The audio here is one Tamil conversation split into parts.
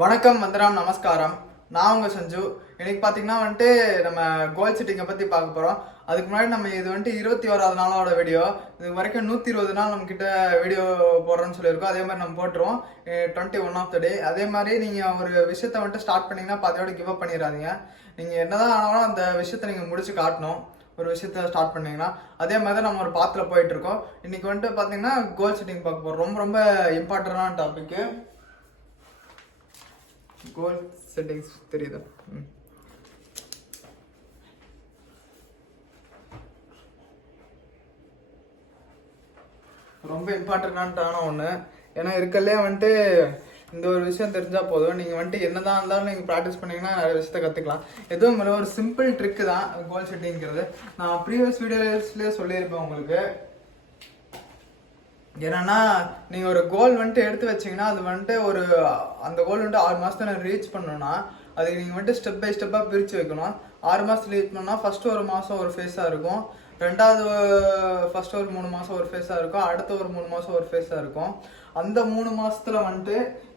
வணக்கம் வந்தனம் நமஸ்காரம். நான் உங்க சஞ்சு. இன்னைக்கு பார்த்தீங்கன்னா வந்துட்டு நம்ம கோல் செட்டிங்கை பற்றி பார்க்க போகிறோம். அதுக்கு முன்னாடி நம்ம இது வந்துட்டு 21வது நாளோட வீடியோ. இது வரைக்கும் 120 நாள் நம்மக்கிட்ட வீடியோ போடுறோன்னு சொல்லியிருக்கோம். அதே மாதிரி நம்ம போட்டுருவோம் 21 ஆஃப் த டே. அதே மாதிரி நீங்கள் ஒரு விஷயத்த வந்துட்டு ஸ்டார்ட் பண்ணிங்கன்னா பாதியோட கிவ் அப் பண்ணிடாதீங்க. நீங்கள் என்னதான் ஆனாலும் அந்த விஷயத்த நீங்கள் முடிச்சு காட்டணும். ஒரு விஷயத்த ஸ்டார்ட் பண்ணீங்கன்னா அதே மாதிரி தான் நம்ம ஒரு பாத்தில் போயிட்டு இருக்கோம். இன்னைக்கு வந்துட்டு பார்த்தீங்கன்னா கோல் செட்டிங் பார்க்க போகிறோம். ரொம்ப ரொம்ப இம்பார்ட்டண்டான டாபிக். கோல் செட்டிங்ஸ் தெரியுதா? ரொம்ப இம்பார்ட்டண்டான ஒன்று. ஏன்னா இருக்கலே வந்துட்டு இந்த ஒரு விஷயம் தெரிஞ்சால் போதும். நீங்கள் வந்துட்டு என்னதான் இருந்தாலும் நீங்கள் ப்ராக்டிஸ் பண்ணிங்கன்னா நிறைய விஷயத்த கற்றுக்கலாம். எதுவும் இல்லை, ஒரு சிம்பிள் ட்ரிக்கு தான் கோல் செட்டிங்கிறது. நான் ப்ரீவியஸ் வீடியோஸ்லேயே சொல்லியிருப்பேன் உங்களுக்கு. என்னன்னா நீங்கள் ஒரு கோல் வந்துட்டு எடுத்து வச்சிங்கன்னா அது வந்துட்டு அந்த கோல் வந்துட்டு 6 மாதத்துல ரீச் பண்ணணும்னா அதுக்கு நீங்கள் வந்துட்டு ஸ்டெப் பை ஸ்டெப்பாக பிரித்து வைக்கணும். 6 மாதத்துல ரீச் பண்ணால் ஃபஸ்ட்டு ஒரு மாதம் ஒரு ஃபேஸாக இருக்கும், ரெண்டாவது ஃபஸ்ட்டு ஒரு 3 மாதம் ஒரு ஃபேஸாக இருக்கும், அடுத்த ஒரு 3 மாதம் ஒரு ஃபேஸாக இருக்கும். அந்த 3 மாதத்துல வந்துட்டு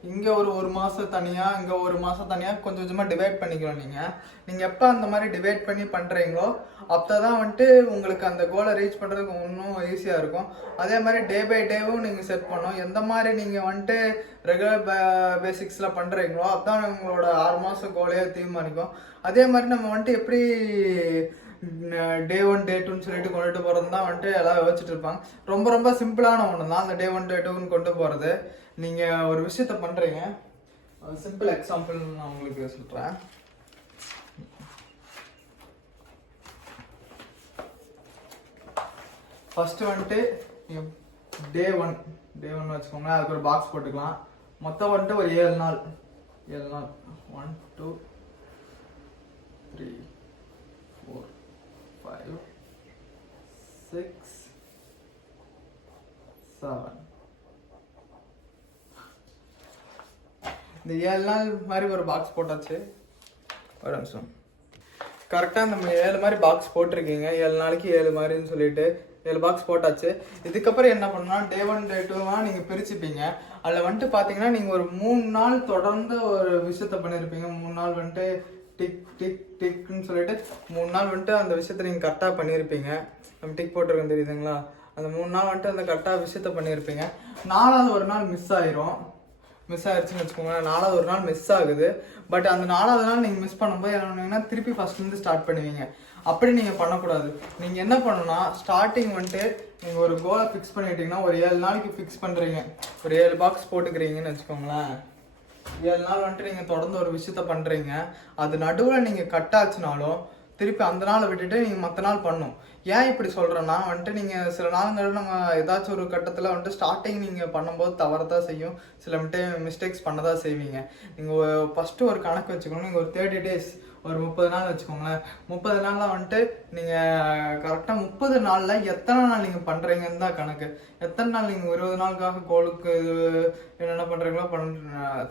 இங்கே ஒரு மாதம் தனியாக, இங்கே ஒரு மாதம் தனியாக கொஞ்சம் கொஞ்சமாக டிவைட் பண்ணிக்கலாம். நீங்கள் எப்போ அந்த மாதிரி டிவைட் பண்ணி பண்ணுறீங்களோ அப்போ தான் வந்துட்டு உங்களுக்கு அந்த கோலை ரீச் பண்ணுறதுக்கு இன்னும் ஈஸியாக இருக்கும். அதே மாதிரி டே பை டேவும் நீங்கள் செட் பண்ணணும். எந்த மாதிரி நீங்கள் வந்துட்டு ரெகுலர் பேசிக்ஸில் பண்ணுறீங்களோ அதுதான் உங்களோட 6 மாதம் கோலையே தீர்மானிக்கும். அதே மாதிரி நம்ம வந்துட்டு எப்படி டே 1 டே 2ன்னு சொல்லிட்டு கொண்டுட்டு போகிறது தான் வந்துட்டு எல்லாம் வச்சுட்டு இருப்பாங்க. ரொம்ப ரொம்ப சிம்பிளான ஒன்று தான் அந்த டே 1 டே 2ன்னு கொண்டு போகிறது. நீங்கள் ஒரு விஷயத்த பண்ணுறீங்க, சிம்பிள் எக்ஸாம்பிள் நான் உங்களுக்கு சொல்கிறேன். ஃபஸ்ட்டு வந்துட்டு டே ஒன் வச்சுக்கோங்க. அதுக்கு ஒரு பாக்ஸ் போட்டுக்கலாம். மொத்தம் வந்துட்டு ஒரு 7 நாள் 1 2 3 4 5 6 7 இந்த 7 நாள் மாதிரி ஒரு பாக்ஸ் போட்டாச்சு. ஒரு நிமிஷம். கரெக்டாக நம்ம 7 மாதிரி பாக்ஸ் போட்டிருக்கீங்க. 7 நாளைக்கு 7 மாதிரின்னு சொல்லிட்டு 7 பாக்ஸ் போட்டாச்சு. இதுக்கப்புறம் என்ன பண்ணலாம், டே 1 டே 2 நீங்கள் பிரிச்சுப்பீங்க. அதில் வந்துட்டு பார்த்தீங்கன்னா நீங்கள் ஒரு 3 நாள் தொடர்ந்து ஒரு விஷயத்த பண்ணியிருப்பீங்க. 3 நாள் வந்துட்டு டிக் டிக் டிக்னு சொல்லிட்டு 3 நாள் வந்துட்டு அந்த விஷயத்த நீங்கள் கரெக்டாக பண்ணியிருப்பீங்க. நம்ம டிக் போட்டிருக்கோம் தெரியுதுங்களா? அந்த 3 நாள் வந்துட்டு அந்த கரெக்டாக விஷயத்த பண்ணியிருப்பீங்க. 4வது ஒரு நாள் மிஸ் ஆயிடுச்சுன்னு வச்சுக்கோங்க. 4வது ஒரு நாள் மிஸ் ஆகுது. பட் அந்த 4வது நாள் நீங்கள் மிஸ் பண்ணும்போது என்ன பண்ணுவீங்கன்னா திருப்பி ஃபர்ஸ்ட்லேருந்து ஸ்டார்ட் பண்ணுவீங்க. அப்படி நீங்கள் பண்ணக்கூடாது. நீங்கள் என்ன பண்ணணும்னா ஸ்டார்டிங் வந்துட்டு நீங்கள் ஒரு கோலை ஃபிக்ஸ் பண்ணிட்டீங்கன்னா ஒரு 7 நாளைக்கு ஃபிக்ஸ் பண்ணுறீங்க. ஒரு 7 பாக்ஸ் போட்டுக்கிறீங்கன்னு வச்சுக்கோங்களேன். 7 நாள் வந்துட்டு நீங்கள் தொடர்ந்து ஒரு விஷயத்த பண்ணுறீங்க. அது நடுவில் நீங்கள் கட் ஆச்சுனாலும் திருப்பி அந்த நாளை விட்டுட்டு நீங்கள் மற்ற நாள் பண்ணணும். ஏன் இப்படி சொல்கிறேன்னா வந்துட்டு நீங்கள் சில நாளுங்கள் நம்ம ஏதாச்சும் ஒரு கட்டத்தில் வந்துட்டு ஸ்டார்டிங் நீங்கள் பண்ணும்போது தவறதான் செய்யும். சில மிஸ்டேக்ஸ் பண்ண தான் செய்வீங்க. நீங்கள் ஃபஸ்ட்டு ஒரு கணக்கு வச்சுக்கணும். நீங்கள் ஒரு 30 டேஸ் ஒரு 30 நாள் வச்சுக்கோங்களேன். 30 நாளில் வந்துட்டு நீங்கள் கரெக்டாக 30 நாளில் எத்தனை நாள் நீங்கள் பண்ணுறீங்கன்னு தான் கணக்கு. எத்தனை நாள் நீங்கள் 20 நாளுக்காக கோலுக்கு என்னென்ன பண்ணுறீங்களோ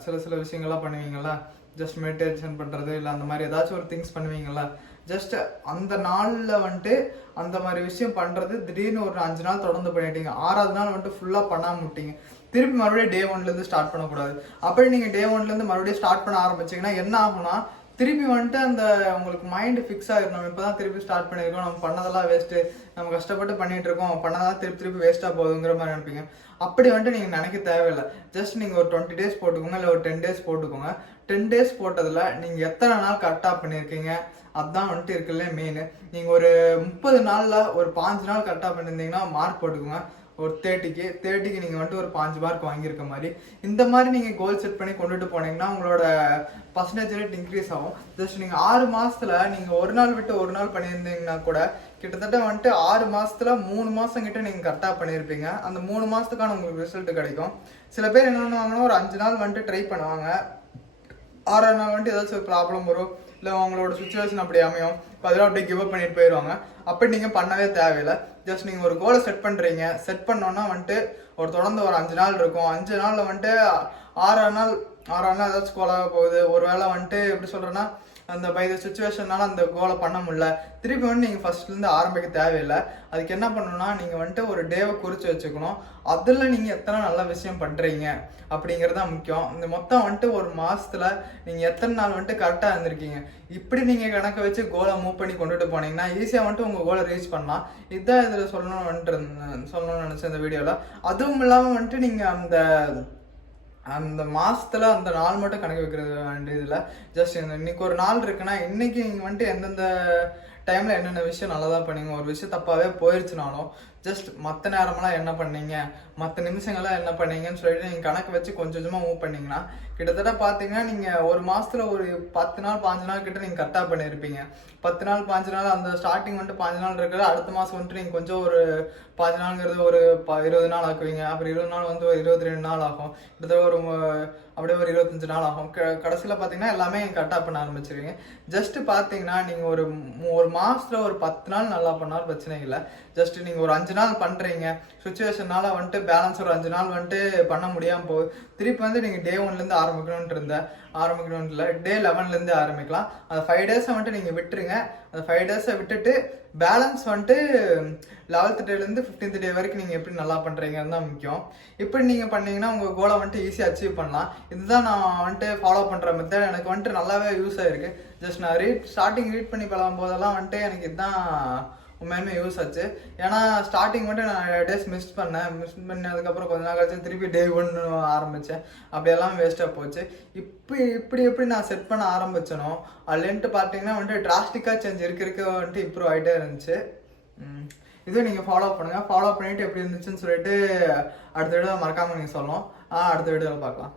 சில விஷயங்கள்லாம் பண்ணுவீங்களா? ஜஸ்ட் மெடிடேஷன் பண்ணுறது இல்லை அந்த மாதிரி ஏதாச்சும் ஒரு திங்ஸ் பண்ணுவீங்களா? ஜஸ்ட் அந்த நாளில் வந்துட்டு அந்த மாதிரி விஷயம் பண்ணுறது திடீர்னு ஒரு 5 நாள் தொடர்ந்து பண்ணிட்டீங்க. 6வது நாள் வந்துட்டு ஃபுல்லாக பண்ணாமல் விட்டீங்க. திருப்பி மறுபடியும் டே 1லேருந்து ஸ்டார்ட் பண்ணக்கூடாது. அப்படி நீங்கள் டே 1லேருந்து மறுபடியும் ஸ்டார்ட் பண்ண ஆரம்பிச்சிங்கன்னா என்ன ஆகும்னா திருப்பி வந்துட்டு அந்த உங்களுக்கு மைண்டு ஃபிக்ஸ் ஆகிடும். நம்ம இப்போ தான் திருப்பி ஸ்டார்ட் பண்ணியிருக்கோம், நம்ம பண்ணதெல்லாம் வேஸ்ட்டு, நம்ம கஷ்டப்பட்டு பண்ணிகிட்டு இருக்கோம், பண்ணதெல்லாம் திருப்பி வேஸ்ட்டாக போகுதுங்கிற மாதிரி நினைப்பீங்க. அப்படி வந்துட்டு நீங்கள் நினைக்க தேவையில்லை. ஜஸ்ட் நீங்கள் ஒரு 20 டேஸ் போட்டுக்கோங்க, இல்லை ஒரு 10 டேஸ் போட்டுக்கோங்க. 10 டேஸ் போட்டதில் நீங்கள் எத்தனை நாள் கரெக்டாக பண்ணியிருக்கீங்க அதுதான் வந்துட்டு இருக்குல்ல மெயின். நீங்கள் ஒரு 30 நாளில் ஒரு 5 நாள் கரெக்டாக பண்ணியிருந்தீங்கன்னா மார்க் போட்டுக்கோங்க. ஒரு 30க்கு நீங்கள் வந்துட்டு ஒரு 5 மார்க் வாங்கியிருக்க மாதிரி. இந்த மாதிரி நீங்கள் கோல் செட் பண்ணி கொண்டுட்டு போனீங்கன்னா உங்களோட பர்சன்டேஜ் ரேட் இன்க்ரீஸ் ஆகும். ஜஸ்ட் நீங்கள் 6 மாதத்தில் நீங்கள் ஒரு நாள் விட்டு ஒரு நாள் பண்ணியிருந்தீங்கன்னா கூட கிட்டத்தட்ட வந்துட்டு 6 மாதத்தில் 3 மாதம் கிட்ட நீங்கள் கரெக்டாக பண்ணியிருப்பீங்க. அந்த 3 மாதத்துக்கான உங்களுக்கு ரிசல்ட் கிடைக்கும். சில பேர் என்ன பண்ணுவாங்கன்னா ஒரு 5 நாள் வந்துட்டு ட்ரை பண்ணுவாங்க. 6ஆவது நாள் வந்துட்டு ஏதாச்சும் ஒரு ப்ராப்ளம் வரும், இல்லை அவங்களோட சுச்சுவேஷன் அப்படி அமையும், அதெல்லாம் அப்படியே கிவ் அப் பண்ணிட்டு போயிடுவாங்க. அப்படி நீங்கள் பண்ணவே தேவையில்லை. ஜஸ்ட் நீங்கள் ஒரு கோலை செட் பண்ணுறீங்க. செட் பண்ணோன்னா வந்துட்டு ஒரு தொடர்ந்து ஒரு 5 நாள் இருக்கும். 5 நாளில் வந்துட்டு 6ஆவது நாள் ஏதாச்சும் கோலாக போகுது. ஒரு வேளை வந்துட்டு எப்படி சொல்கிறேன்னா அந்த பை த சுச்சுவேஷனால அந்த கோலை பண்ண முடியல, திருப்பி வந்து நீங்கள் ஃபர்ஸ்ட்லேருந்து ஆரம்பிக்க தேவையில்லை. அதுக்கு என்ன பண்ணணும்னா, நீங்கள் வந்துட்டு ஒரு டேவை குறித்து வச்சுக்கணும். அதில் நீங்கள் எத்தனை நல்ல விஷயம் பண்ணுறீங்க அப்படிங்கிறது தான் முக்கியம். இந்த மொத்தம் வந்துட்டு ஒரு மாதத்தில் நீங்கள் எத்தனை நாள் வந்துட்டு கரெக்டாக இருந்திருக்கீங்க, இப்படி நீங்கள் கணக்கை வச்சு கோலை மூவ் பண்ணி கொண்டுட்டு போனீங்கன்னா ஈஸியாக வந்துட்டு உங்கள் கோலை ரீச் பண்ணலாம். இதுதான் இதில் சொல்லணும்னு நினச்சேன் இந்த வீடியோவில். அதுவும் இல்லாமல் வந்துட்டு நீங்கள் அந்த மாசத்துல அந்த நாள் மட்டும் கணக்கு வைக்கிறது வேண்டியதில்ல. ஜஸ்ட் இன்னைக்கு ஒரு நாள் இருக்குன்னா இன்னைக்கு நீங்கள் வந்துட்டு எந்தெந்த டைமில் என்னென்ன விஷயம் நல்லா தான் பண்ணீங்க, ஒரு விஷயம் தப்பாகவே போயிடுச்சுனாலும் ஜஸ்ட் மற்ற நேரமெல்லாம் என்ன பண்ணீங்க, மற்ற நிமிஷங்கள்லாம் என்ன பண்ணீங்கன்னு சொல்லிட்டு நீங்கள் கணக்கு வச்சு கொஞ்சம் கொஞ்சமாக மூவ் பண்ணிங்கன்னா கிட்டத்தட்ட பார்த்தீங்கன்னா நீங்கள் ஒரு மாதத்தில் ஒரு 10 நாள் 5 நாள் கிட்ட நீங்கள் கரெக்டாக பண்ணியிருப்பீங்க. 10 நாள் 5 நாள் அந்த ஸ்டார்டிங் வந்துட்டு 5 நாள் இருக்கிறது அடுத்த மாதம் வந்துட்டு நீங்கள் கொஞ்சம் ஒரு 5 நாளுங்கிறது ஒரு 20 நாள் ஆக்குவீங்க. அப்புறம் 20 நாள் வந்து ஒரு 22 நாள் ஆகும். கிட்டத்தட்ட ஒரு அப்படியே ஒரு 25 நாள் ஆகும். கடைசியில் பார்த்தீங்கன்னா எல்லாமே கரெக்டாக பண்ண ஆரம்பிச்சிருவீங்க. ஜஸ்ட் பார்த்தீங்கன்னா நீங்கள் ஒரு மாதத்தில் ஒரு 10 நாள் நல்லா பண்ணாலும் பிரச்சனை இல்லை. ஜஸ்ட் நீங்கள் ஒரு 5 நாள் பண்ணுறீங்க, சுச்சுவேஷனால வந்துட்டு பேலன்ஸ் ஒரு 5 நாள் வந்துட்டு பண்ண முடியாமல் போகுது, திருப்பி வந்து நீங்கள் டே 1லேருந்து ஆரம்பிக்கணும்னு இல்லை, டே 11லேருந்து ஆரம்பிக்கலாம். அந்த 5 டேஸை வந்துட்டு நீங்கள் விட்டுருங்க. அந்த 5 டேஸை விட்டுட்டு பேலன்ஸ் வந்துட்டு 11th டேலேருந்து 15th டே வரைக்கும் நீங்கள் எப்படி நல்லா பண்ணுறீங்கன்னு தான் முக்கியம். இப்படி நீங்கள் பண்ணீங்கன்னா உங்கள் கோலை வந்துட்டு ஈஸியாக அச்சீவ் பண்ணலாம். இதுதான் நான் வந்துட்டு ஃபாலோ பண்ணுற மெத்தட். எனக்கு வந்துட்டு நல்லாவே யூஸ் ஆகிருக்கு. ஜஸ்ட் நான் ஸ்டார்டிங் ரீட் பண்ணி பழகும் போதெல்லாம் வந்துட்டு எனக்கு இதுதான் உண்மையுமே யூஸ் ஆச்சு. ஏன்னா ஸ்டார்டிங் மட்டும் நான் டேஸ் மிஸ் பண்ணதுக்கப்புறம் கொஞ்ச நாள் கழிச்சு திருப்பி டே 1 ஆரம்பித்தேன். அப்படியெல்லாம் வேஸ்ட்டாக போச்சு. இப்படி எப்படி நான் செட் பண்ண ஆரம்பிச்சனோ அதுலேன்ட்டு பார்த்தீங்கன்னா வந்துட்டு டிராஸ்டிக்காக சேஞ்ச் இருக்க வந்துட்டு இம்ப்ரூவ் ஆகிட்டே இருந்துச்சு. இதுவும் நீங்கள் ஃபாலோ பண்ணுங்கள். ஃபாலோ பண்ணிவிட்டு எப்படி இருந்துச்சுன்னு சொல்லிட்டு அடுத்த வீடியோ மறக்காமல் நீங்கள் சொல்லணும். அடுத்த வீடியோவில் பார்க்கலாம்.